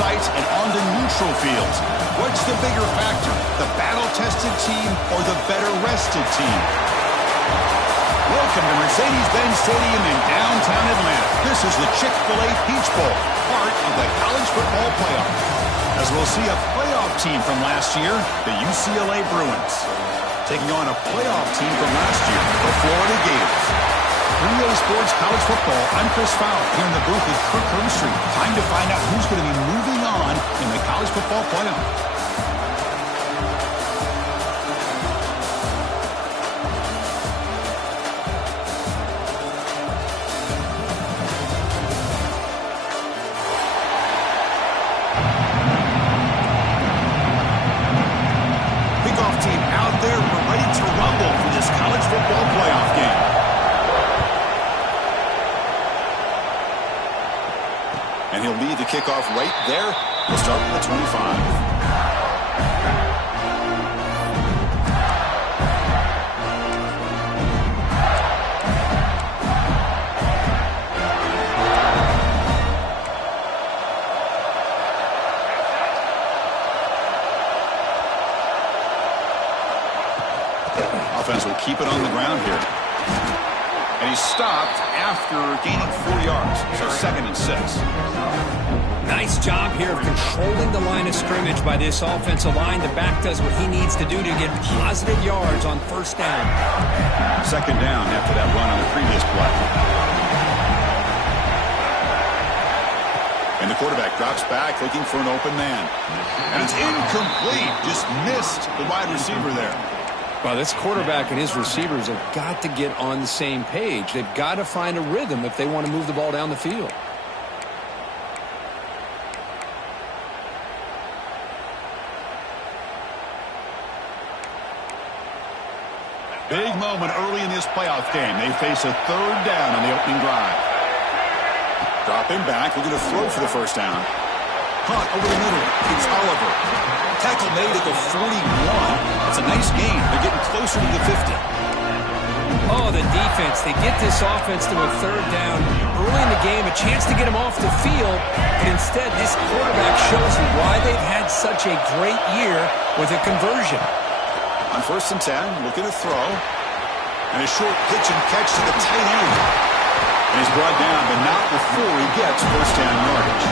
sites and onto neutral fields. What's the bigger factor, the battle-tested team or the better-rested team? Welcome to Mercedes-Benz Stadium in downtown Atlanta. This is the Chick-fil-A Peach Bowl, part of the college football playoff. As we'll see a playoff team from last year, the UCLA Bruins, taking on a playoff team from last year, the Florida Gators. 3A Sports College Football, I'm Chris Fowler. Here in the booth with Kirk Herbstreit. Time to find out who's going to be moving on in the college football playoff. And he'll lead the kickoff right there. We'll start with the 25. Offense will keep it on the ground here. And he stopped after gaining 4 yards. So 2nd and 6. Nice job here of controlling the line of scrimmage by this offensive line. The back does what he needs to do to get positive yards on 1st down. 2nd down after that run on the previous play. And the quarterback drops back looking for an open man. And it's incomplete. Just missed the wide receiver there. Well, this quarterback and his receivers have got to get on the same page. They've got to find a rhythm if they want to move the ball down the field. Big moment early in this playoff game. They face a 3rd down on the opening drive. Dropping back, looking to throw for the 1st down. Hunt over the middle. It's Oliver. Tackle made at the 41. It's a nice gain. They're getting closer to the 50. Oh, the defense. They get this offense to a 3rd down early in the game, a chance to get him off the field. But instead, this quarterback shows you why they've had such a great year with a conversion. On 1st and 10, looking to throw. And a short pitch and catch to the tight end. And he's brought down, but not before he gets 1st down yardage.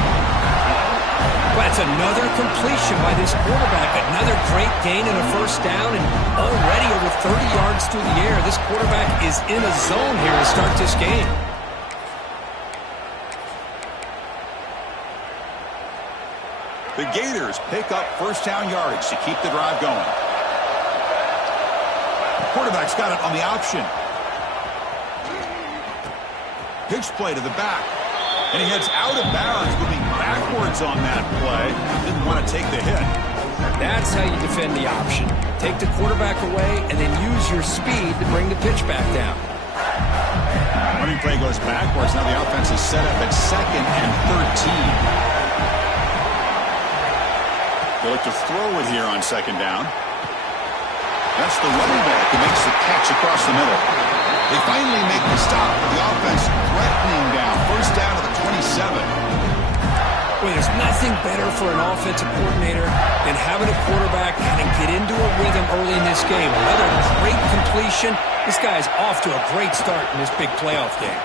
That's another completion by this quarterback. Another great gain in a 1st down, and already over 30 yards through the air. This quarterback is in a zone here to start this game. The Gators pick up 1st down yardage to keep the drive going. The quarterback's got it on the option. Pitch play to the back. And he heads out of bounds, moving backwards on that play. Didn't want to take the hit. That's how you defend the option. Take the quarterback away and then use your speed to bring the pitch back down. Running play goes backwards. Now the offense is set up at 2nd and 13. They look to throw it here on 2nd down. That's the running back who makes the catch across the middle. They finally make the stop. The offense threatening down. 1st down to the 27. Well, there's nothing better for an offensive coordinator than having a quarterback kind of get into a rhythm early in this game. Another great completion. This guy's off to a great start in this big playoff game.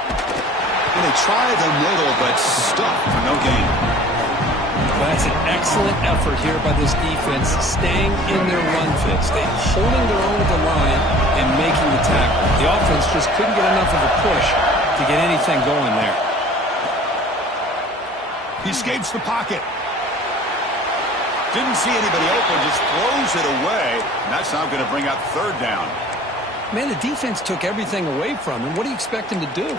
And they try the middle, but stuck for no gain. Well, that's an excellent effort here by this defense, staying in their run fits. They're holding their own at the line and making the tackle. The offense just couldn't get enough of a push to get anything going there. He escapes the pocket. Didn't see anybody open, just throws it away. And that's now going to bring up 3rd down. Man, the defense took everything away from him. What do you expect him to do?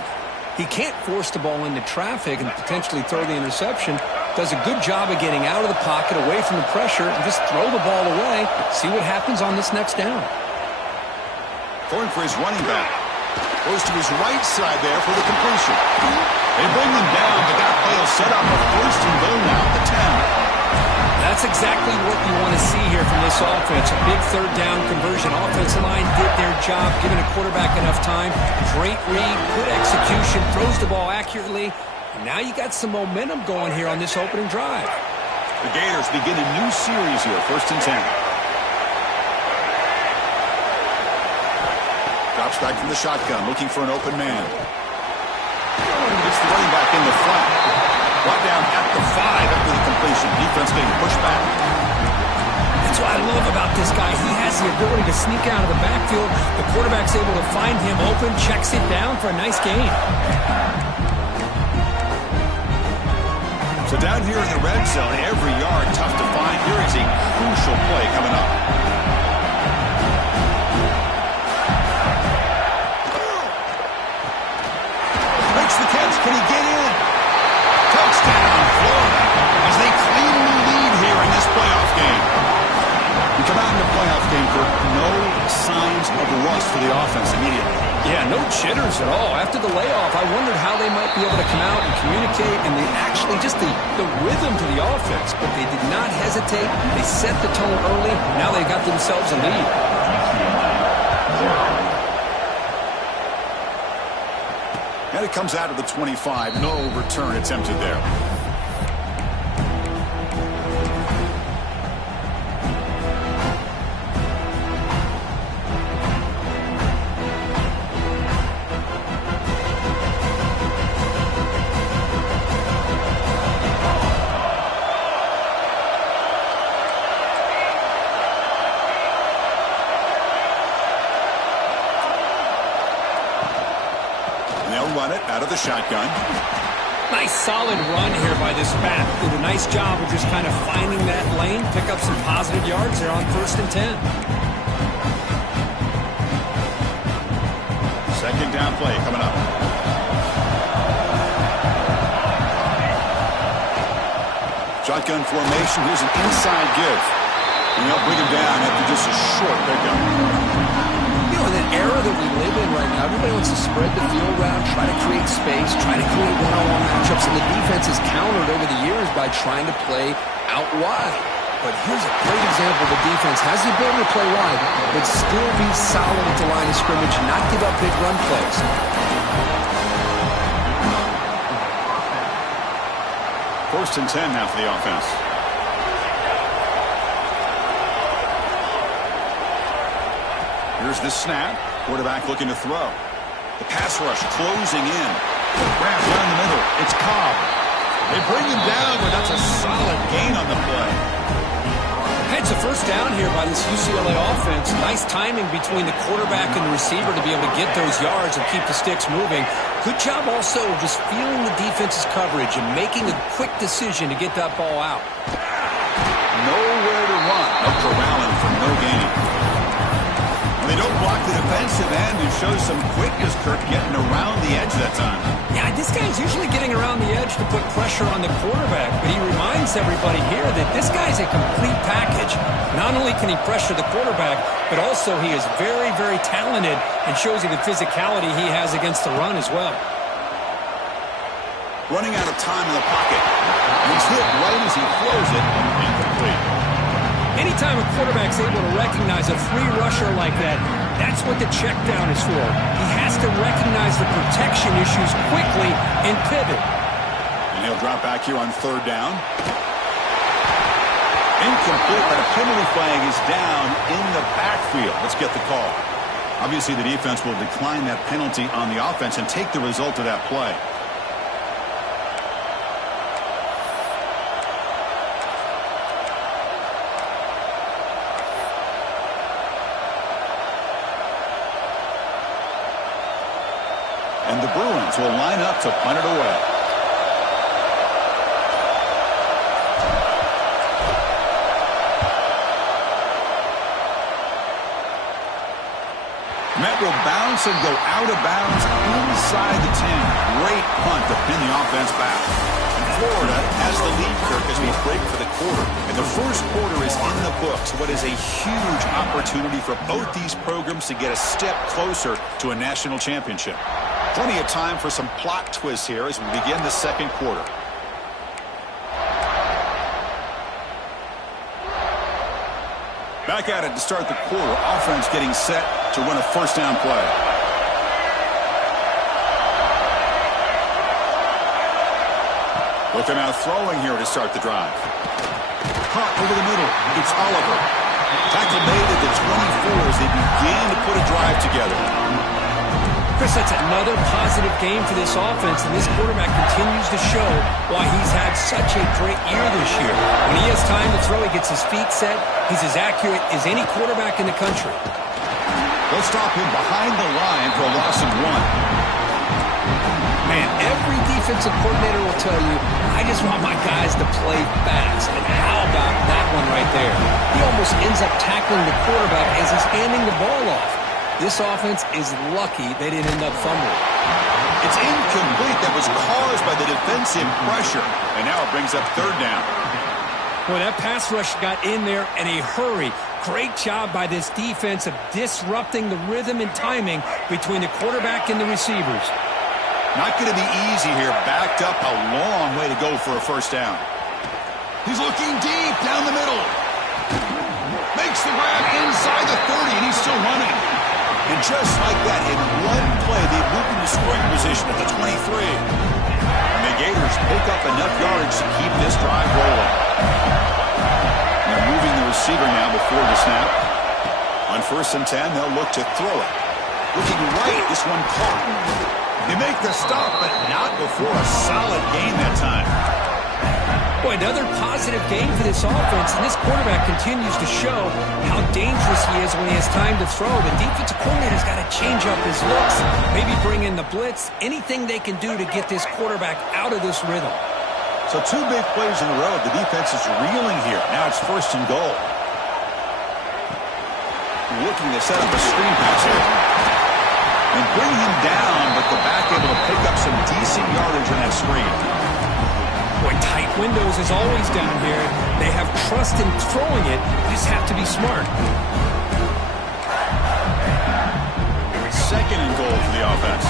He can't force the ball into traffic and potentially throw the interception. Does a good job of getting out of the pocket, away from the pressure, and just throw the ball away. See what happens on this next down. Going for his running back. Goes to his right side there for the completion. They bring him down, but that play will set up a 1st and goal now at the 10. That's exactly what you want to see here from this offense. A big 3rd down conversion. Offensive line did their job, giving a quarterback enough time. Great read, good execution, throws the ball accurately. And now you got some momentum going here on this opening drive. The Gators begin a new series here, 1st and 10. Drops back from the shotgun, looking for an open man. It's the running back in the flat. Brought down at the 5 after the completion. Defense getting pushed back. That's what I love about this guy. He has the ability to sneak out of the backfield. The quarterback's able to find him open, checks it down for a nice gain. So down here in the red zone, every yard tough to find. Here is a crucial play coming up. Makes the catch. Can he get in? Touchdown, Florida, as they cleanly lead here in this playoff game. We come out in the playoff game, Kirk, no signs of rust for the offense immediately. Yeah, no jitters at all. After the layoff, I wondered how they might be able to come out and communicate, and they actually just the rhythm to the offense, but they did not hesitate. They set the tone early. Now they got themselves a lead. And it comes out of the 25. No return attempted there. Run it out of the shotgun. Nice solid run here by this back. Did a nice job of just kind of finding that lane, pick up some positive yards there on 1st and 10. Second down play coming up. Shotgun formation. Here's an inside give. And they'll bring him down after just a short pickup. You know, in the era that we live in right now, everybody wants to spread the field around, try to create space, try to create one-on-one matchups, and the defense has countered over the years by trying to play out wide. But here's a great example. The defense has the ability to play wide, but still be solid at the line of scrimmage, not give up big run plays. First and 10 now for the offense. Here's the snap. Quarterback looking to throw. The pass rush closing in. Wrap down the middle. It's Cobb. They bring him down, but that's a solid gain on the play. It's a first down here by this UCLA offense. Nice timing between the quarterback and the receiver to be able to get those yards and keep the sticks moving. Good job also of just feeling the defense's coverage and making a quick decision to get that ball out. Nowhere to run. No corralling for no gain. They don't block the defensive end and show some quickness, Kirk, getting around the edge that time. Yeah, this guy's usually getting around the edge to put pressure on the quarterback, but he reminds everybody here that this guy's a complete package. Not only can he pressure the quarterback, but also he is very, very talented and shows you the physicality he has against the run as well. Running out of time in the pocket. He's hit right as he throws it, incomplete. Anytime a quarterback's able to recognize a free rusher like that, that's what the check down is for. He has to recognize the protection issues quickly and pivot. And he'll drop back here on 3rd down. Incomplete, but a penalty flag is down in the backfield. Let's get the call. Obviously, the defense will decline that penalty on the offense and take the result of that play. And the Bruins will line up to punt it away. Met will bounce and go out of bounds inside the 10. Great punt to pin the offense back. And Florida has the lead, Kirk, as we break for the quarter. And the first quarter is in the books. What is a huge opportunity for both these programs to get a step closer to a national championship. Plenty of time for some plot twists here as we begin the second quarter. Back at it to start the quarter. Offense getting set to run a first down play. Looking out throwing here to start the drive. caught over the middle. It's Oliver. Tackle made at the 24 as they begin to put a drive together. Chris, that's another positive game for this offense, and this quarterback continues to show why he's had such a great year this year. When he has time to throw, he gets his feet set. He's as accurate as any quarterback in the country. They'll stop him behind the line for a loss of 1. Man, every defensive coordinator will tell you, I just want my guys to play fast. And how about that one right there? He almost ends up tackling the quarterback as he's handing the ball off. This offense is lucky they didn't end up fumbling. It's incomplete. That was caused by the defensive pressure. And now it brings up 3rd down. Boy, that pass rush got in there in a hurry. Great job by this defense of disrupting the rhythm and timing between the quarterback and the receivers. Not going to be easy here. Backed up, a long way to go for a 1st down. He's looking deep down the middle. Makes the grab inside the 30, and he's still running. And just like that, in one play, they've moved into scoring position at the 23. And the Gators pick up enough yardage to keep this drive rolling. They're moving the receiver now before the snap. On 1st and 10, they'll look to throw it. Looking right, this one caught. They make the stop, but not before a solid gain that time. Boy, another positive game for this offense, and this quarterback continues to show how dangerous he is when he has time to throw. The defensive coordinator's got to change up his looks, maybe bring in the blitz, anything they can do to get this quarterback out of this rhythm. So 2 big plays in a row. The defense is reeling here. Now it's 1st and goal. Looking to set up a screen pass here. And bring him down, but the back able to pick up some decent yardage on that screen. Boy, tight windows is always down here. They have trust in throwing it. You just have to be smart. 2nd and goal for the offense.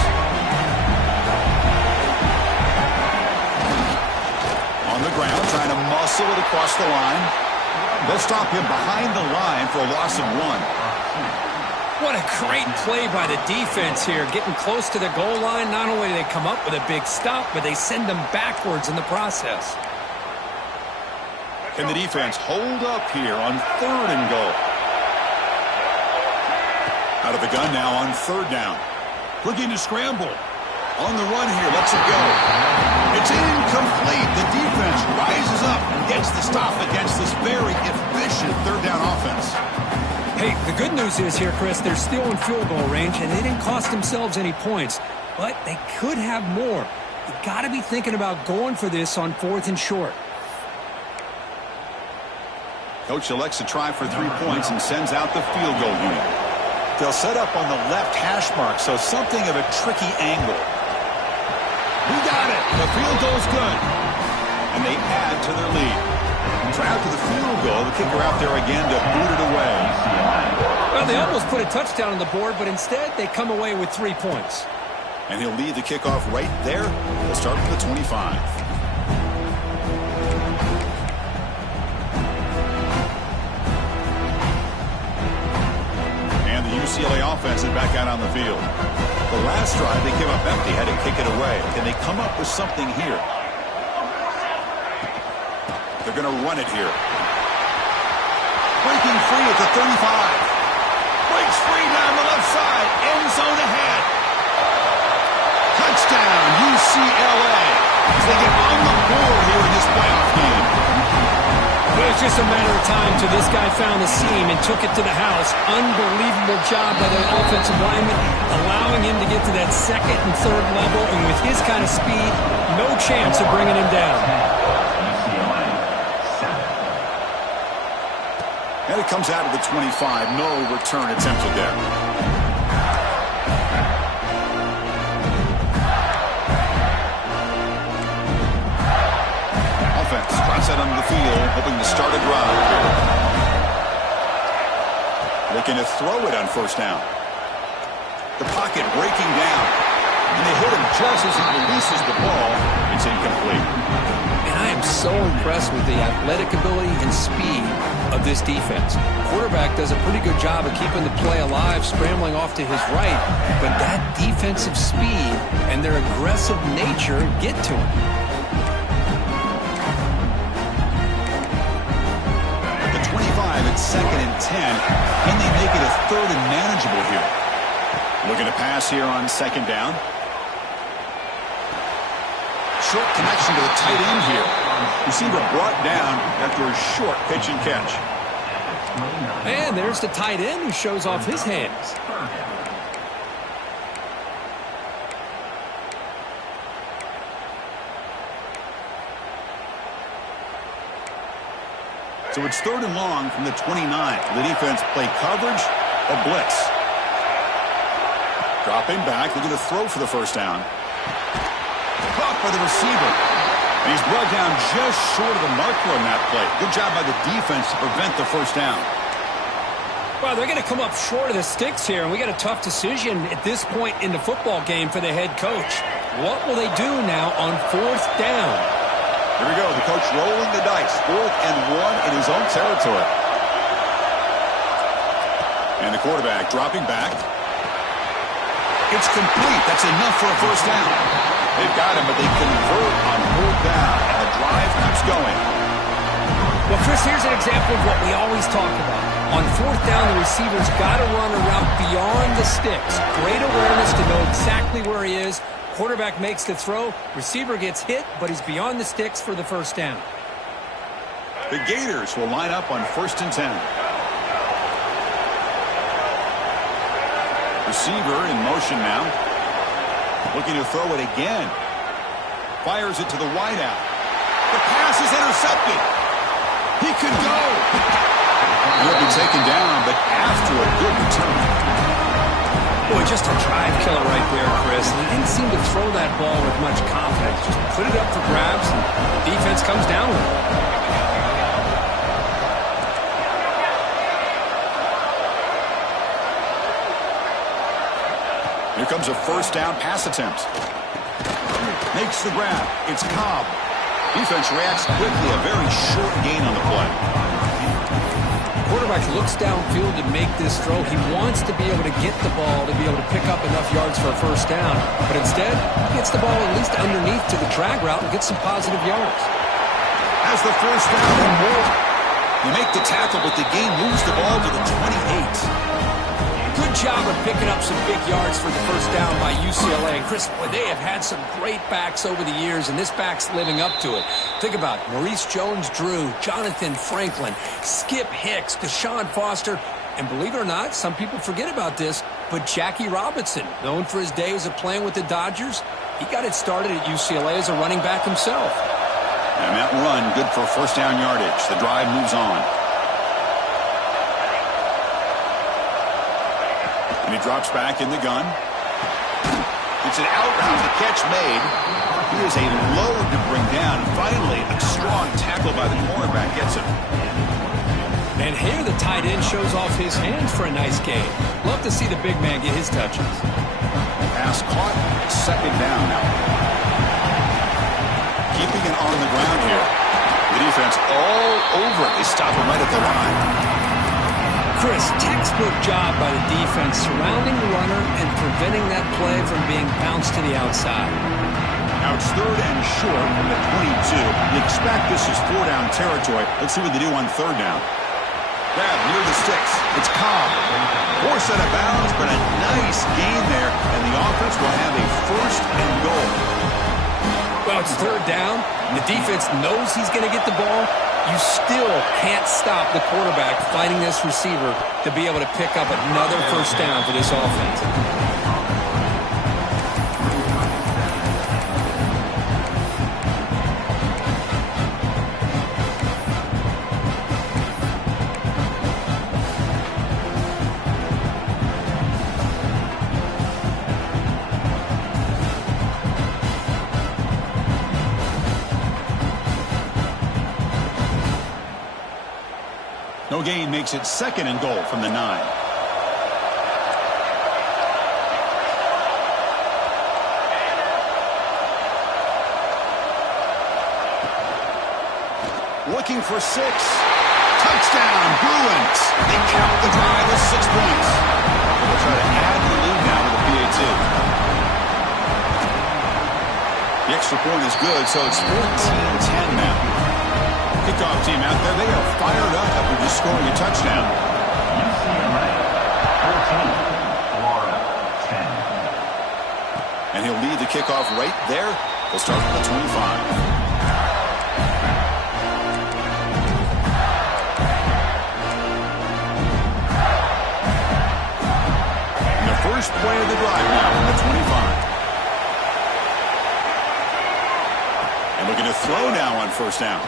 On the ground, trying to muscle it across the line. They'll stop him behind the line for a loss of 1. What a great play by the defense here. Getting close to the goal line, not only do they come up with a big stop, but they send them backwards in the process. Can the defense hold up here on 3rd and goal? Out of the gun now on 3rd down. Looking to scramble. On the run here, lets it go. It's incomplete. The defense rises up and gets the stop against this very efficient 3rd down offense. Hey, the good news is here, Chris, they're still in field goal range, and they didn't cost themselves any points. But they could have more. You got to be thinking about going for this on 4th and short. Coach elects to try for 3 points and sends out the field goal unit. They'll set up on the left hash mark, so something of a tricky angle. We got it. The field goal's good. And they add to their lead. So after the field goal, the kicker out there again to boot it away. Well, they almost put a touchdown on the board, but instead they come away with 3 points. And he'll lead the kickoff right there. They'll start from the 25. And the UCLA offense is back out on the field. The last drive they came up empty, had to kick it away. Can they come up with something here? They're going to run it here. Breaking free at the 35. Breaks free down the left side. End zone ahead. Touchdown, UCLA. As they get on the board here in this playoff game. It was just a matter of time till this guy found the seam and took it to the house. Unbelievable job by the offensive lineman, allowing him to get to that 2nd and 3rd level. And with his kind of speed, no chance of bringing him down. And it comes out of the 25. No return attempted there. Offense drops out onto the field, hoping to start a drive here. Looking to throw it on 1st down. The pocket breaking down. And they hit him just as he releases the ball. It's incomplete. And I am so impressed with the athletic ability and speed of this defense. Quarterback does a pretty good job of keeping the play alive, scrambling off to his right, but that defensive speed and their aggressive nature get to him. 2nd and 10. Can they make it a 3rd and manageable here? Looking to pass here on 2nd down. Short connection to the tight end here. Receiver brought down after a short pitch and catch. And there's the tight end who shows off his hands. So it's 3rd and long from the 29. The defense play coverage or blitz. Dropping back, looking to throw for the 1st down. Caught by the receiver. And he's brought down just short of the marker on that play. Good job by the defense to prevent the 1st down. Well, they're going to come up short of the sticks here, and we got a tough decision at this point in the football game for the head coach. What will they do now on 4th down? Here we go, the coach rolling the dice. 4th and 1 in his own territory. And the quarterback dropping back. It's complete. That's enough for a 1st down. They've got him, but they convert on 4th down, and the drive keeps going. Well, Chris, here's an example of what we always talk about. On 4th down, the receiver's got to run a route beyond the sticks. Great awareness to know exactly where he is. Quarterback makes the throw. Receiver gets hit, but he's beyond the sticks for the 1st down. The Gators will line up on 1st and 10. Receiver in motion now. Looking to throw it again. Fires it to the wideout. The pass is intercepted. He could go. He'll be taken down, but after a good return. Boy, just a drive killer right there, Chris. And he didn't seem to throw that ball with much confidence. Just put it up for grabs, and the defense comes down with it. Here comes a 1st down pass attempt. Makes the grab. It's Cobb. Defense reacts quickly. A very short gain on the play. Quarterback looks downfield to make this throw. He wants to be able to get the ball to be able to pick up enough yards for a 1st down. But instead, he gets the ball at least underneath to the drag route and gets some positive yards. Has the 1st down and more. They make the tackle, but the game moves the ball to the 28. Good job of picking up some big yards for the 1st down by UCLA. And Chris, boy, they have had some great backs over the years, and this back's living up to it. Think about it. Maurice Jones-Drew, Jonathan Franklin, Skip Hicks, Deshaun Foster, and believe it or not, some people forget about this, but Jackie Robinson, known for his days of playing with the Dodgers, he got it started at UCLA as a running back himself. And that run, good for 1st down yardage. The drive moves on. And he drops back in the gun. It's an out route, the catch made. He is a load to bring down. And finally, a strong tackle by the cornerback gets him. And here the tight end shows off his hands for a nice gain. Love to see the big man get his touches. Pass caught, 2nd down now. Keeping it on the ground here. The defense all over it. They stop him right at the line. Chris, textbook job by the defense surrounding the runner and preventing that play from being bounced to the outside. Now it's 3rd and short from the 22. You expect this is 4 down territory. Let's see what they do on 3rd down. Grab near the sticks. It's Cobb. Forced out of bounds, but a nice gain there, and the offense will have a 1st and goal. Well, it's 3rd down. The defense knows he's going to get the ball. You still can't stop the quarterback finding this receiver to be able to pick up another 1st down for this offense. No gain makes it 2nd and goal from the 9. Looking for 6. Touchdown, Bruins. They count the drive with 6 points. They'll try to add to the lead now with a PAT. The extra point is good, so it's 14-10 now. The kickoff team out there. They are fired up after just scoring a touchdown. UCLA 14, Florida 10. And he'll lead the kickoff right there. They'll start from the 25. First play of the drive now from the 25. And looking to throw now on first down.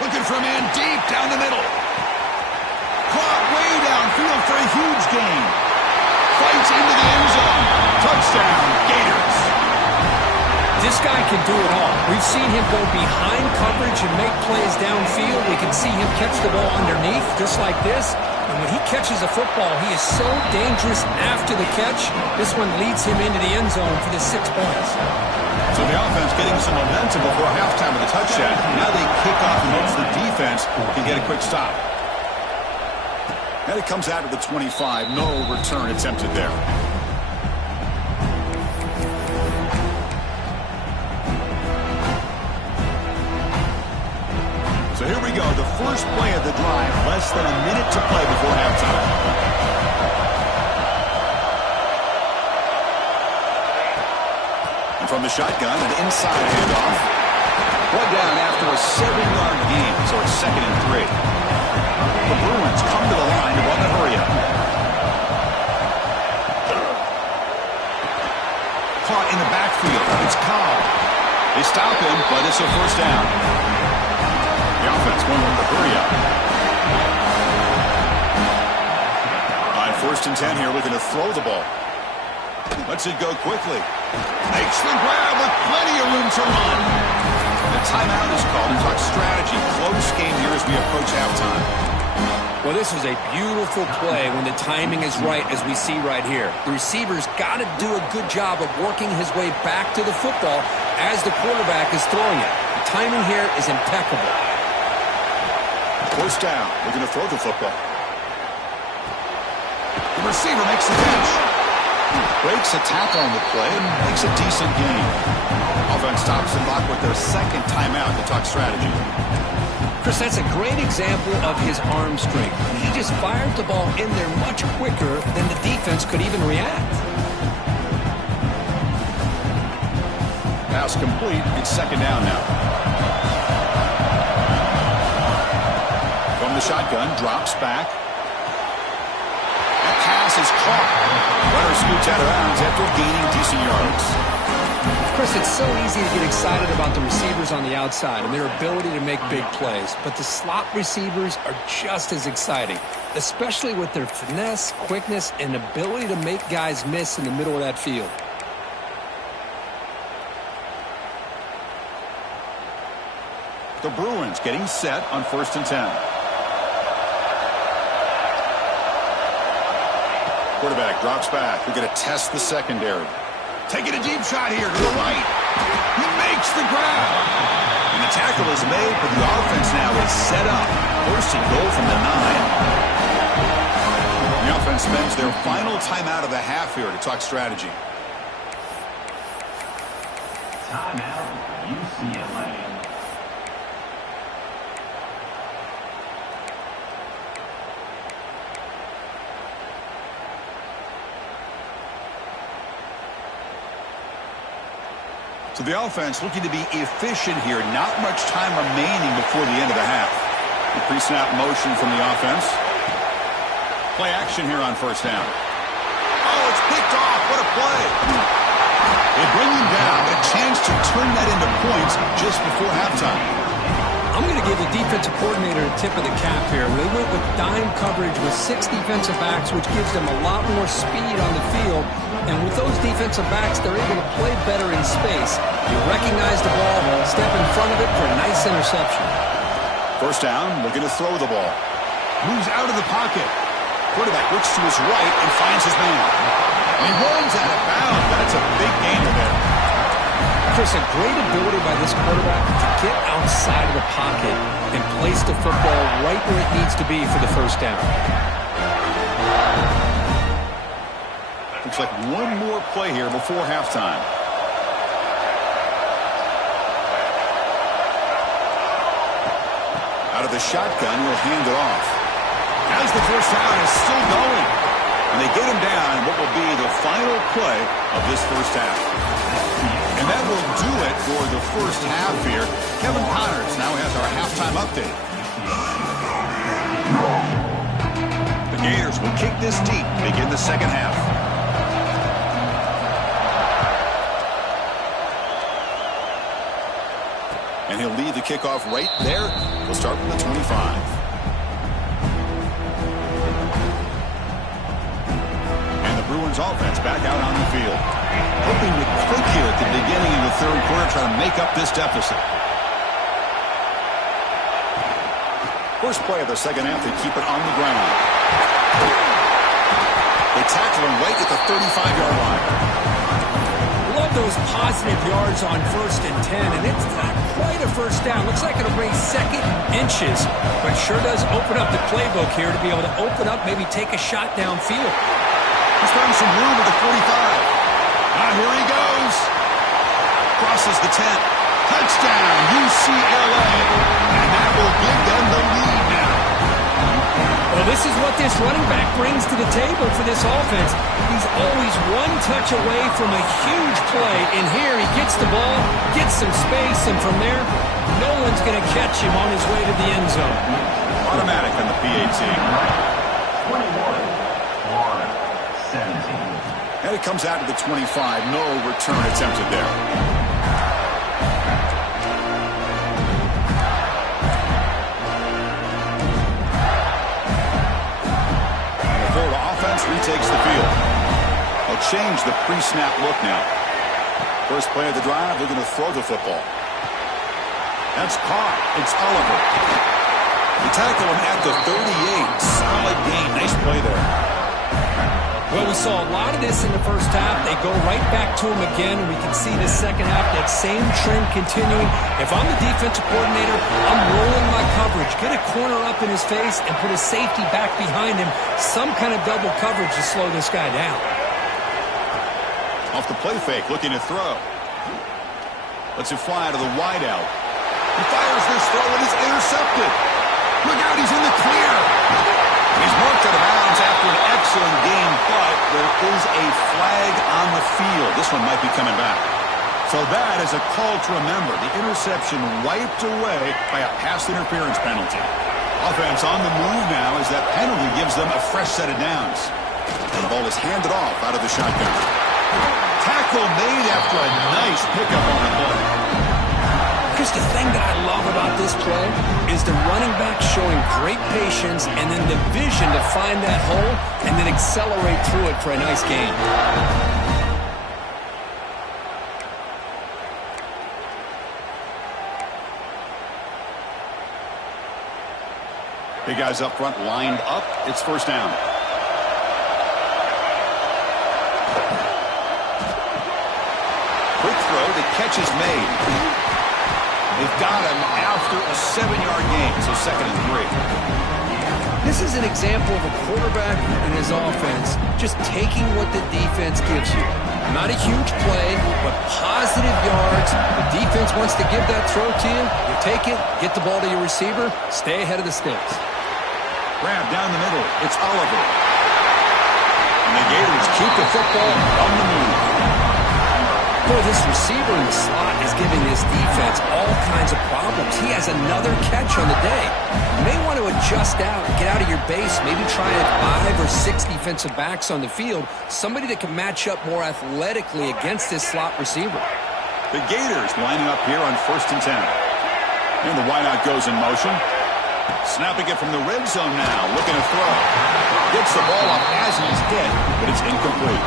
Looking for a man deep down the middle. Caught way downfield for a huge gain. Fights into the end zone. Touchdown, Gators. This guy can do it all. We've seen him go behind coverage and make plays downfield. We can see him catch the ball underneath just like this. And when he catches a football, he is so dangerous after the catch. This one leads him into the end zone for the 6 points. So the offense getting some momentum before halftime with a touchdown. Now they kick off and hopes the defense can get a quick stop. And it comes out of the 25. No return attempted there. So here we go, the first play of the drive, less than a minute to play before halftime. And from the shotgun, an inside handoff. One down after a 7-yard gain, so it's 2nd and 3. The Bruins come to the line to run the hurry-up. Caught in the backfield, it's Cobb. They stop him, but it's a first down. The offense going with the hurry-up. On 1st and 10 here, looking to throw the ball. Lets it go quickly. Makes the grab with plenty of room to run. The timeout is called and talk strategy. Close game here as we approach halftime. Well, this was a beautiful play when the timing is right, as we see right here. The receiver's got to do a good job of working his way back to the football as the quarterback is throwing it. The timing here is impeccable. First down. We're going to throw the football. The receiver makes the catch. Breaks a tackle on the play and makes a decent gain. Offense stops and block with their 2nd timeout to talk strategy. Chris, that's a great example of his arm strength. He just fired the ball in there much quicker than the defense could even react. Pass complete. It's 2nd down now. From the shotgun, drops back. That pass is caught. Runner scoots out of bounds after gaining decent yards. Chris, it's so easy to get excited about the receivers on the outside and their ability to make big plays, but the slot receivers are just as exciting, especially with their finesse, quickness, and ability to make guys miss in the middle of that field. The Bruins getting set on 1st and 10. Quarterback drops back. We're going to test the secondary. Taking a deep shot here to the right. He makes the grab. And the tackle is made, but the offense now is set up. 1st and goal from the 9. The offense spends their final timeout of the half here to talk strategy. Timeout, UCLA. So the offense looking to be efficient here. Not much time remaining before the end of the half. The pre-snap motion from the offense. Play action here on 1st down. Oh, it's picked off. What a play. They bring him down. A chance to turn that into points just before halftime. I'm going to give the defensive coordinator a tip of the cap here. They went with dime coverage with 6 defensive backs, which gives them a lot more speed on the field. And with those defensive backs, they're able to play better in space. You recognize the ball, step in front of it for a nice interception. 1st down, looking to throw the ball. Moves out of the pocket. Quarterback looks to his right and finds his man. And he runs out of bounds. That's a big gain there. Chris, a great ability by this quarterback to get outside of the pocket and place the football right where it needs to be for the 1st down. Looks like one more play here before halftime. Out of the shotgun, will hand it off. As the first down is still going. And they get him down what will be the final play of this first half. And that will do it for the first half here. Kevin Connors now has our halftime update. The Gators will kick this deep to begin the second half. And he'll lead the kickoff right there. We'll start from the 25. And the Bruins offense back out on the field. Hoping to click here at the beginning of the third quarter, trying to make up this deficit. First play of the second half, they keep it on the ground. They tackle him right at the 35-yard line. Love those positive yards on 1st and 10, and it's not quite a first down. Looks like it'll bring second inches, but sure does open up the playbook here to be able to open up, maybe take a shot downfield. He's found some room at the 45. Here he goes. Crosses the 10. Touchdown, UCLA. And that will give them the lead now. Well, this is what this running back brings to the table for this offense. He's always one touch away from a huge play. And here he gets the ball, gets some space, and from there, no one's going to catch him on his way to the end zone. Automatic on the PAT. 21, Florida, 17. And it comes out to the 25. No return attempted there. And the Florida offense retakes the field. They'll change the pre-snap look now. First play of the drive, they're going to throw the football. That's caught. It's Oliver. They tackle him at the 38. Solid gain. Nice play there. Well, we saw a lot of this in the first half. They go right back to him again, and we can see the second half, that same trend continuing. If I'm the defensive coordinator, I'm rolling my coverage. Get a corner up in his face and put a safety back behind him. Some kind of double coverage to slow this guy down. Off the play fake, looking to throw. Lets it fly out of the wideout. He fires this throw, and it's intercepted. Look out, he's in the clear. He's marked out of bounds after an excellent game, but there is a flag on the field. This one might be coming back. So that is a call to remember. The interception wiped away by a pass interference penalty. Offense on the move now as that penalty gives them a fresh set of downs. And the ball is handed off out of the shotgun. Tackle made after a nice pickup on the play. Chris, the thing that I love about this play is the running back showing great patience and then the vision to find that hole and then accelerate through it for a nice gain. Big guys up front lined up. It's first down. Quick throw. The catch is made. They've got him after a 7-yard gain, so 2nd and 3. This is an example of a quarterback and his offense just taking what the defense gives you. Not a huge play, but positive yards. The defense wants to give that throw to you. You take it, get the ball to your receiver, stay ahead of the sticks. Grab down the middle. It's Oliver. And the Gators keep the football on the move. Boy, this receiver in the slot is giving this defense all kinds of problems. He has another catch on the day. You may want to adjust out, get out of your base, maybe try at 5 or 6 defensive backs on the field, somebody that can match up more athletically against this slot receiver. The Gators lining up here on 1st and 10. And the wideout goes in motion. Snapping it from the red zone now, looking to throw. Gets the ball up as he's hit, but it's incomplete.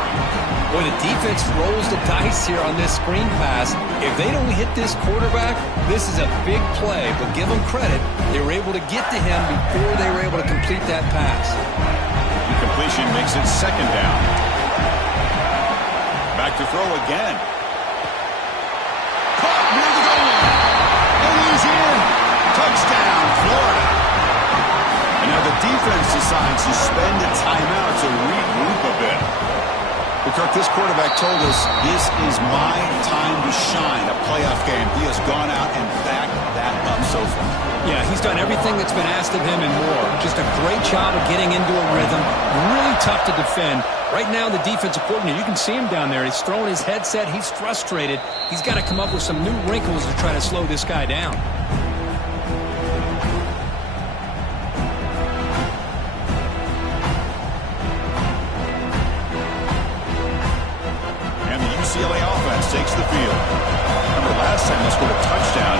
Boy, the defense rolls the dice here on this screen pass. If they don't hit this quarterback, this is a big play. But give them credit, they were able to get to him before they were able to complete that pass. Incompletion makes it 2nd down. Back to throw again. Caught near the goal line. And he's in. Touchdown, Florida. And now the defense decides to spend a timeout to regroup a bit. Well, Kirk, this quarterback told us this is my time to shine, a playoff game. He has gone out and backed that up so far. Yeah, he's done everything that's been asked of him and more. Just a great job of getting into a rhythm. Really tough to defend. Right now, the defensive coordinator, you can see him down there. He's throwing his headset. He's frustrated. He's got to come up with some new wrinkles to try to slow this guy down. UCLA offense takes the field. Remember last time they scored a touchdown,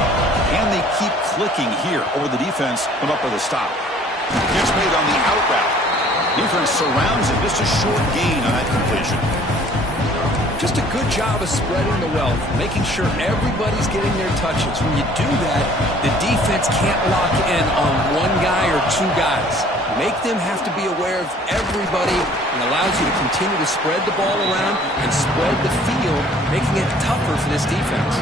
and they keep clicking here over the defense, come up with a stop. Catch made on the out route. Defense surrounds it, just a short gain on that completion. Just a good job of spreading the wealth, making sure everybody's getting their touches. When you do that, the defense can't lock in on one guy or two guys. Make them have to be aware of everybody, and allows you to continue to spread the ball around and spread the field, making it tougher for this defense.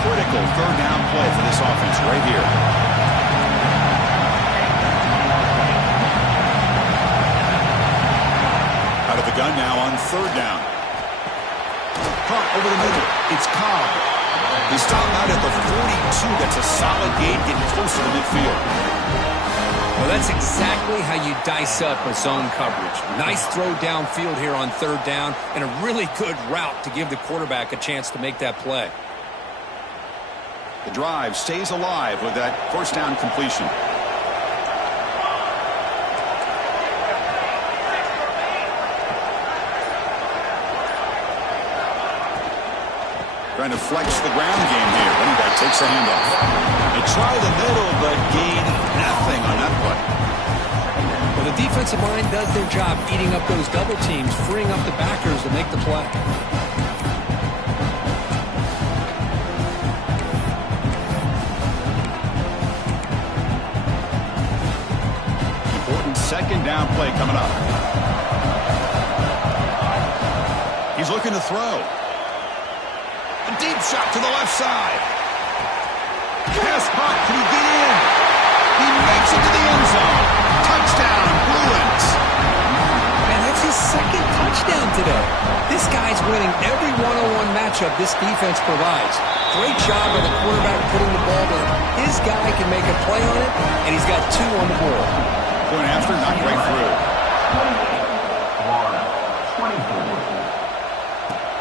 Critical third down play for this offense right here. The gun now on third down. Pump over the middle. It's Cobb. He's stopped out at the 42. That's a solid gain, getting close to the midfield. Well, that's exactly how you dice up a zone coverage. Nice throw downfield here on third down, and a really good route to give the quarterback a chance to make that play. The drive stays alive with that first down completion. Trying to flex the ground game here. Running back takes the handoff. They try the middle, but gain nothing on that play. Well, the defensive line does their job eating up those double teams, freeing up the backers to make the play. Important second down play coming up. He's looking to throw. A deep shot to the left side. Pass caught. Can he get in? He makes it to the end zone. Touchdown, Bruins. Man, that's his second touchdown today. This guy's winning every one-on-one matchup this defense provides. Great job by the quarterback putting the ball where his guy can make a play on it, and he's got two on the board. Point after, not right through.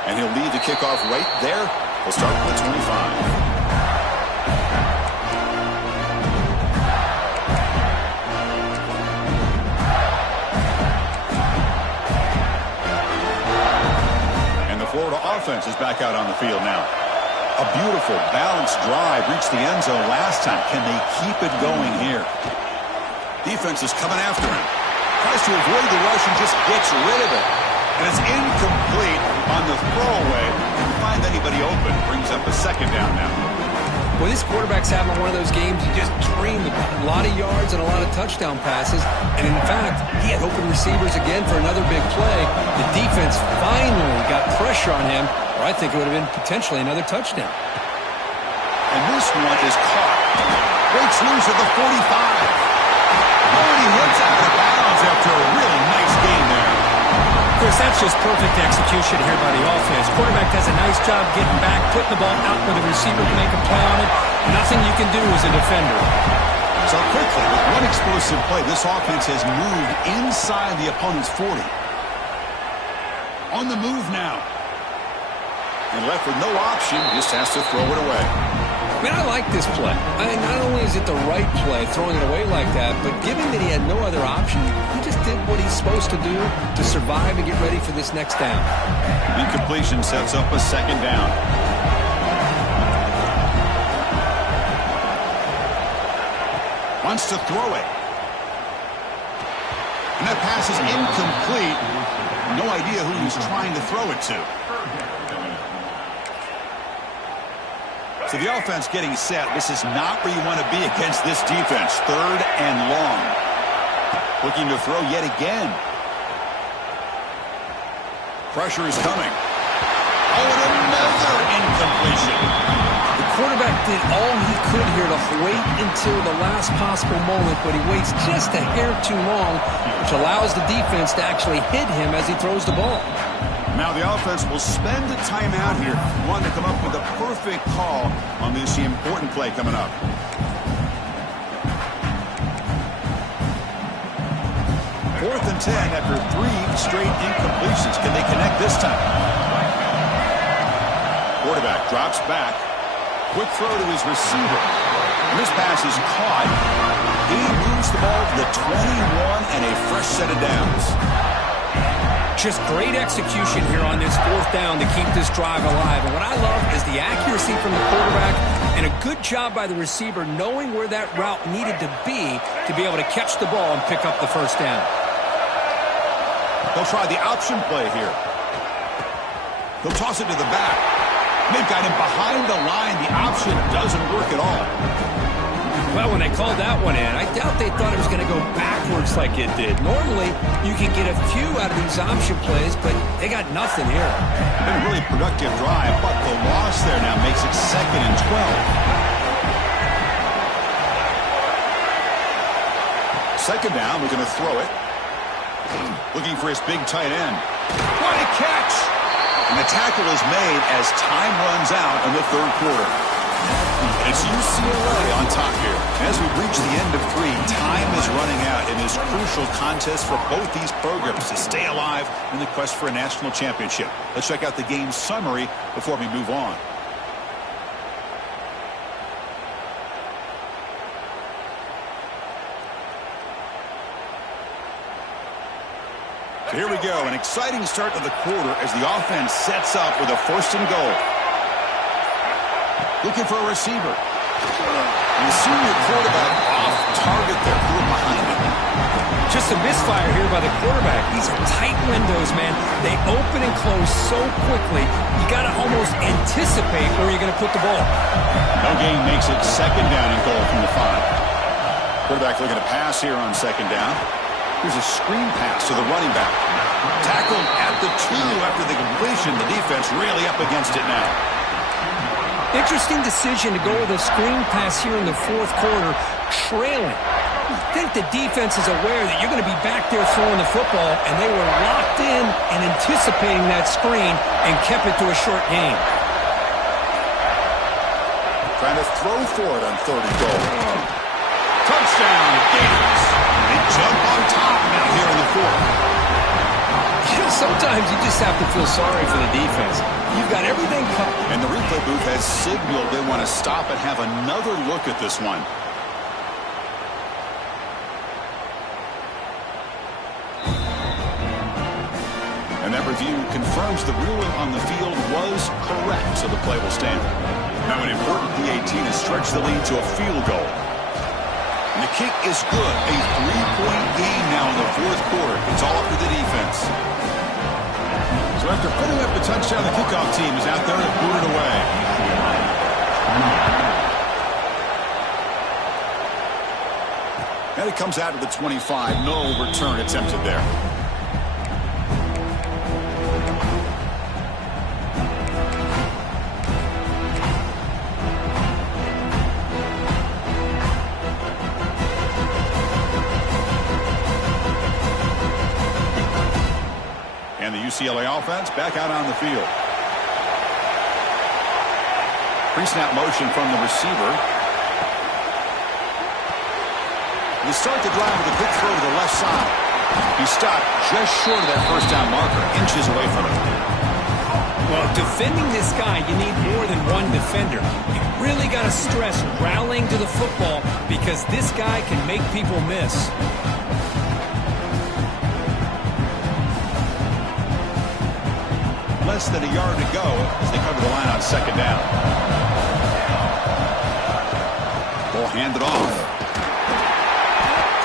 And he'll lead the kickoff right there. We'll start with the 25. And the Florida offense is back out on the field now. A beautiful, balanced drive reached the end zone last time. Can they keep it going here? Defense is coming after him. Tries to avoid the rush and just gets rid of it. And it's incomplete on the throwaway. Didn't find anybody open. Brings up a second down now. Well, this quarterback's having one of those games you just dream about. A lot of yards and a lot of touchdown passes. And in fact, he had open receivers again for another big play. The defense finally got pressure on him, or I think it would have been potentially another touchdown. And this one is caught. Breaks loose at the 45. Oh, and he hits out of bounds after a really nice game there. Chris, that's just perfect execution here by the offense. Quarterback does a nice job getting back, putting the ball out where the receiver can make a play on it. Nothing you can do as a defender. So quickly, with one explosive play, this offense has moved inside the opponent's 40. On the move now. And left with no option, just has to throw it away. I mean, I like this play. Not only is it the right play, throwing it away like that, but given that he had no other option, he just did what he's supposed to do to survive and get ready for this next down. Incompletion sets up a second down. Wants to throw it. And that pass is incomplete. No idea who he's trying to throw it to. So the offense getting set. This is not where you want to be against this defense. Third and long. Looking to throw yet again. Pressure is coming. Oh, and another incompletion. The quarterback did all he could here to wait until the last possible moment, but he waits just a hair too long, which allows the defense to actually hit him as he throws the ball. Now the offense will spend a timeout here, wanting to come up with the perfect call on this important play coming up. Fourth and 10 after 3 straight incompletions. Can they connect this time? Quarterback drops back. Quick throw to his receiver. And this pass is caught. He moves the ball to the 21 and a fresh set of downs. Just great execution here on this fourth down to keep this drive alive. And what I love is the accuracy from the quarterback and a good job by the receiver knowing where that route needed to be able to catch the ball and pick up the first down. They'll try the option play here. They'll toss it to the back. They've got him behind the line. The option doesn't work at all. Well, when they called that one in, I doubt they thought it was going to go backwards like it did. Normally, you can get a few out of these option plays, but they got nothing here. Been a really productive drive, but the loss there now makes it 2nd and 12. Second down, we're going to throw it. Looking for his big tight end. What a catch! And the tackle is made as time runs out in the third quarter. It's UCLA on top here. As we reach the end of 3, time is running out in this crucial contest for both these programs to stay alive in the quest for a national championship. Let's check out the game summary before we move on. So here we go, an exciting start to the quarter as the offense sets up with a 1st and goal. Looking for a receiver. And the senior quarterback off target there, threw it behind him. Just a misfire here by the quarterback. These are tight windows, man. They open and close so quickly, you got to almost anticipate where you're going to put the ball. No gain makes it 2nd down and goal from the 5. Quarterback looking to pass here on 2nd down. Here's a screen pass to the running back. Tackled at the 2 after the completion. The defense really up against it now. Interesting decision to go with a screen pass here in the fourth quarter, trailing. I think the defense is aware that you're going to be back there throwing the football, and they were locked in and anticipating that screen and kept it to a short gain. Trying to throw for it on 3rd and goal. Touchdown, Gators. They jump on top now here in the 4th. You know, sometimes you just have to feel sorry for the defense. You've got everything covered. And the replay booth has signaled they want to stop and have another look at this one. And that review confirms the ruling on the field was correct, so the play will stand. Now an important PAT to stretch the lead to a field goal. And the kick is good. A 3-point game now in the 4th quarter. It's all up to the defense. So after putting up the touchdown, the kickoff team is out there to boot it away. And it comes out of the 25. No return attempted there. And the UCLA offense back out on the field. Pre-snap motion from the receiver. They start the drive with a quick throw to the left side. He stopped just short of that first down marker, inches away from it. Well, defending this guy, you need more than one defender. You really got to stress rallying to the football because this guy can make people miss. Less than a yard to go as they cover the line on 2nd down. Ball handed off.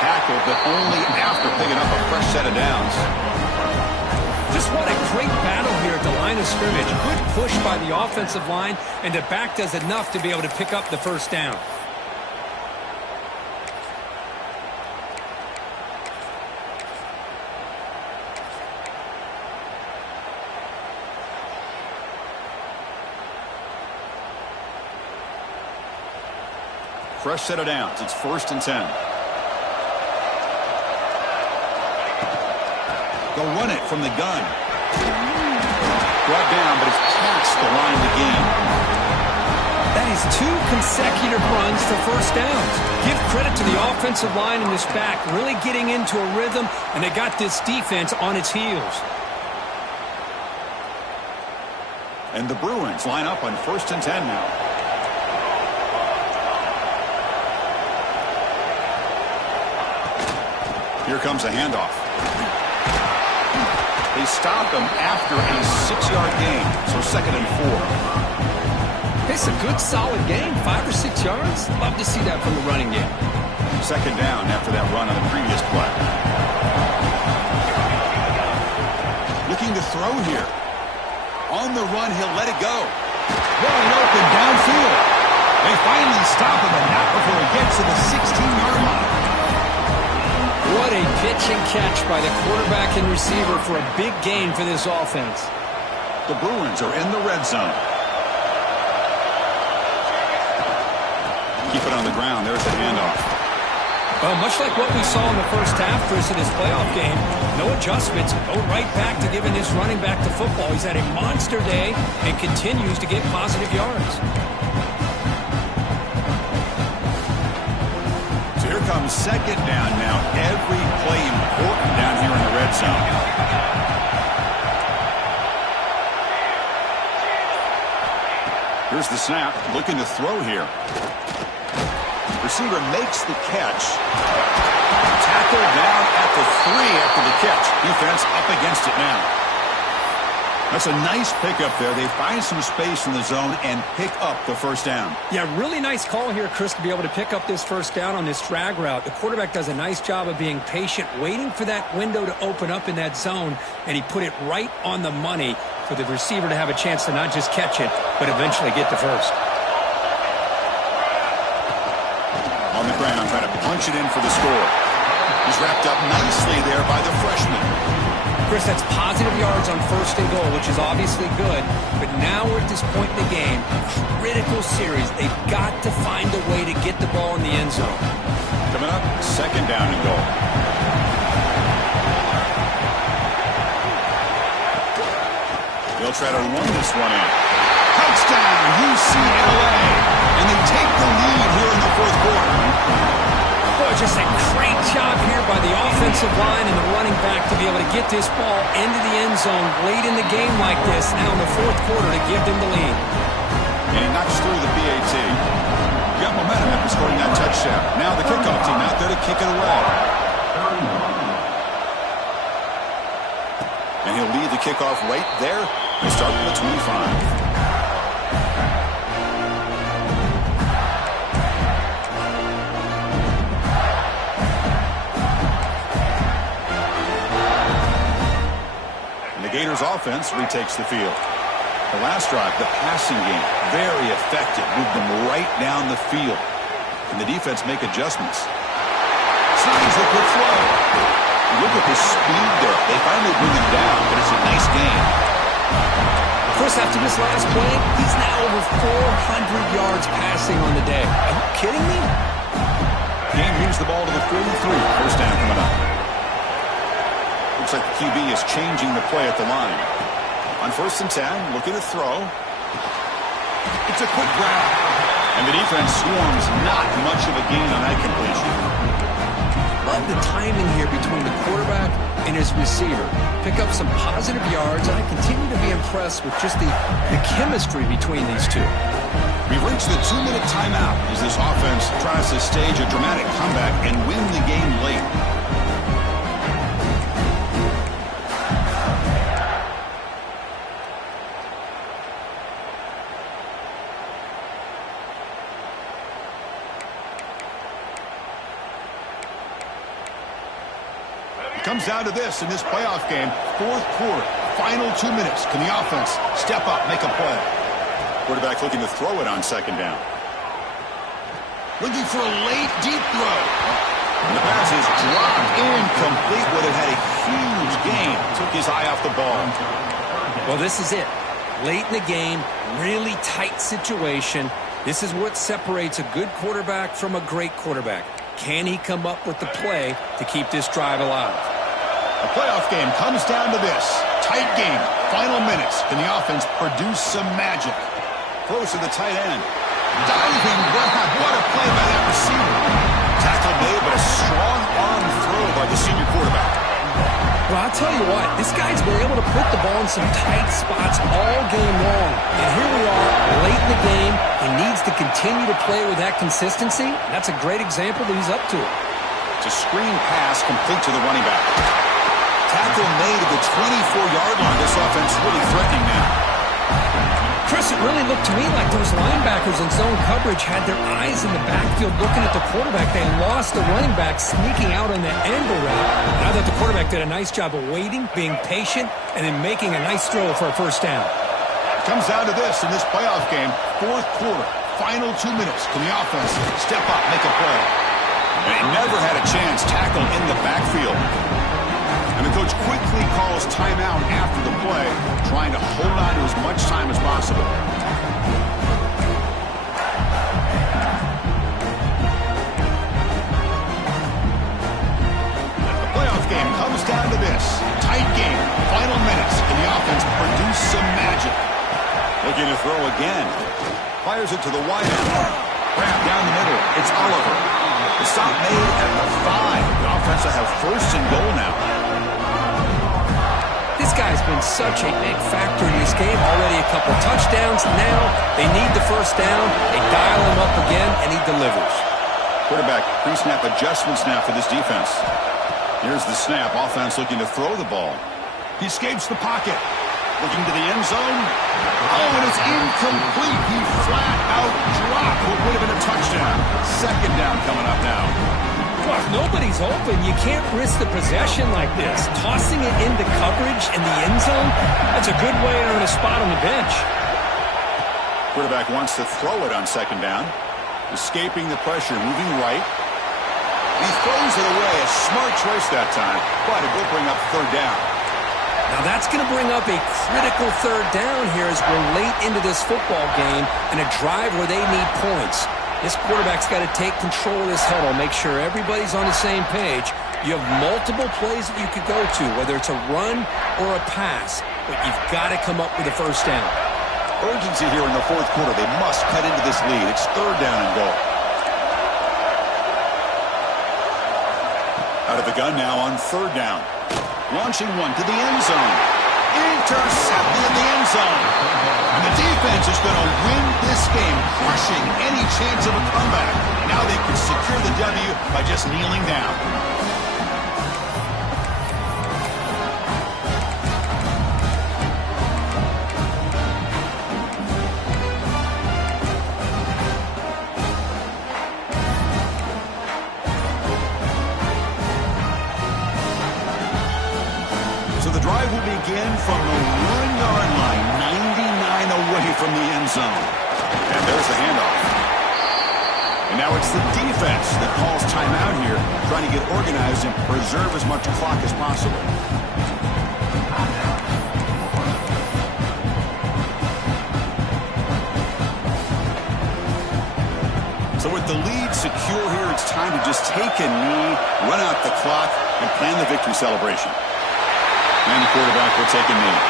Tackled, but only after picking up a fresh set of downs. Just what a great battle here at the line of scrimmage. Good push by the offensive line, and the back does enough to be able to pick up the first down. fresh set of downs. It's 1st and 10. They'll run it from the gun. Brought down, but it's past the line of the game. That is 2 consecutive runs for first downs. Give credit to the offensive line in this back, really getting into a rhythm, and they got this defense on its heels. And the Bruins line up on 1st and 10 now. Here comes a handoff. They stop him after a 6-yard gain, so 2nd and 4. It's a good, solid game, 5 or 6 yards. Love to see that from the running game. 2nd down after that run on the previous play. Looking to throw here. On the run, he'll let it go. Wide open downfield. They finally stop him, and not before he gets to the 16-yard line. What a pitch and catch by the quarterback and receiver for a big gain for this offense. The Bruins are in the red zone. Keep it on the ground. There's the handoff. Well, much like what we saw in the first half, Chris, in this playoff game, no adjustments. Go right back to giving this running back the football. He's had a monster day and continues to get positive yards. So here comes 2nd down now. Every play important down here in the red zone. Here's the snap. Looking to throw here. Receiver makes the catch. Tackled down at the 3 after the catch. Defense up against it now. That's a nice pickup there. They find some space in the zone and pick up the 1st down. Yeah, really nice call here, Chris, to be able to pick up this 1st down on this drag route. The quarterback does a nice job of being patient, waiting for that window to open up in that zone, and he put it right on the money for the receiver to have a chance to not just catch it, but eventually get the 1st. On the ground, trying to punch it in for the score. He's wrapped up nicely there by the freshman. Chris, that's positive yards on 1st and goal, which is obviously good. But now we're at this point in the game, critical series. They've got to find a way to get the ball in the end zone. Coming up, 2nd down and goal. They'll try to run this one in. Touchdown, UCLA. And they take the lead here in the 4th quarter. Boy, just a great job here by the offensive line and the running back to be able to get this ball into the end zone late in the game like this, now in the 4th quarter to give them the lead. And he knocks through the PAT. Got momentum after scoring that touchdown. Now the kickoff team out there to kick it away. And he'll lead the kickoff right there. He'll start with the 25. Gators offense retakes the field. The last drive, the passing game, very effective. Moved them right down the field. And the defense make adjustments. Signs the quick throw. Look at the speed there. They finally bring him down, but it's a nice game. Chris, after this last play, he's now over 400 yards passing on the day. Are you kidding me? Game moves the ball to the 43. 1st down coming up. Looks like the QB is changing the play at the line. On 1st and 10, looking to throw. It's a quick grab. And the defense swarms, not much of a gain on that completion. Love the timing here between the quarterback and his receiver. Pick up some positive yards, and I continue to be impressed with just the chemistry between these two. We've reached the 2-minute timeout as this offense tries to stage a dramatic comeback and win the game late. Comes down to this in this playoff game. 4th quarter, final 2 minutes. Can the offense step up, make a play? Quarterback looking to throw it on 2nd down. Looking for a late, deep throw. And the pass is dropped incomplete. Would have had a huge gain. Took his eye off the ball. Well, this is it. Late in the game, really tight situation. This is what separates a good quarterback from a great quarterback. Can he come up with the play to keep this drive alive? The playoff game comes down to this. Tight game. Final minutes. Can the offense produce some magic? Throws to the tight end. Diving grab. What a play by that receiver. Tackle made, but a strong arm throw by the senior quarterback. Well, I'll tell you what. This guy's been able to put the ball in some tight spots all game long. And here we are, late in the game. He needs to continue to play with that consistency. That's a great example that he's up to it. It's a screen pass complete to the running back. Tackle made at the 24-yard line. This offense really threatening now. Chris, it really looked to me like those linebackers in zone coverage had their eyes in the backfield looking at the quarterback. They lost the running back sneaking out on the angle route. Now that the quarterback did a nice job of waiting, being patient, and then making a nice throw for a first down. It comes down to this in this playoff game. Fourth quarter, final 2 minutes. Can the offense step up, make a play? And he never had a chance. Tackle in the backfield. And the coach quickly calls timeout after the play, trying to hold on to as much time as possible. The playoff game comes down to this. Tight game, final minutes. Can the offense produce some magic? Looking to throw again. Fires it to the wide end. Wrap down the middle. It's Oliver. The stop made at the 5. The offense will have first and goal now. This guy's been such a big factor in this game. Already a couple touchdowns. Now they need the first down. They dial him up again, and he delivers. Quarterback pre-snap adjustments now for this defense. Here's the snap. Offense looking to throw the ball. He escapes the pocket. Looking to the end zone. Oh, and it's incomplete. He flat out dropped what would have been a touchdown. Second down coming up now. Well, if nobody's open, you can't risk the possession like this. Tossing it into coverage in the end zone, that's a good way to earn a spot on the bench. Quarterback wants to throw it on second down. Escaping the pressure, moving right. He throws it away. A smart choice that time, but it will bring up third down. Now that's going to bring up a critical third down here as we're late into this football game and a drive where they need points. This quarterback's got to take control of this huddle, make sure everybody's on the same page. You have multiple plays that you could go to, whether it's a run or a pass, but you've got to come up with a first down. Urgency here in the fourth quarter. They must cut into this lead. It's third down and goal. Out of the gun now on third down. Launching one to the end zone. Intercepted in the end zone. And the defense is going to win this game, crushing any chance of a comeback. Now they can secure the W by just kneeling down. So the drive will begin from the 1-yard line, 99 away from the end zone. And there's the handoff. And now it's the defense that calls timeout here, trying to get organized and preserve as much clock as possible. So with the lead secure here, it's time to just take a knee, run out the clock, and plan the victory celebration. And the quarterback will take a knee.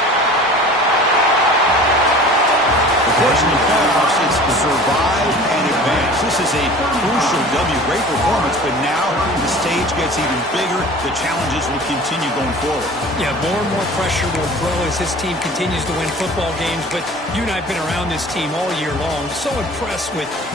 The course in the playoffs is survive and advance. This is a crucial W. Great performance, but now the stage gets even bigger. The challenges will continue going forward. Yeah, more and more pressure will grow as this team continues to win football games, but you and I have been around this team all year long. So impressed with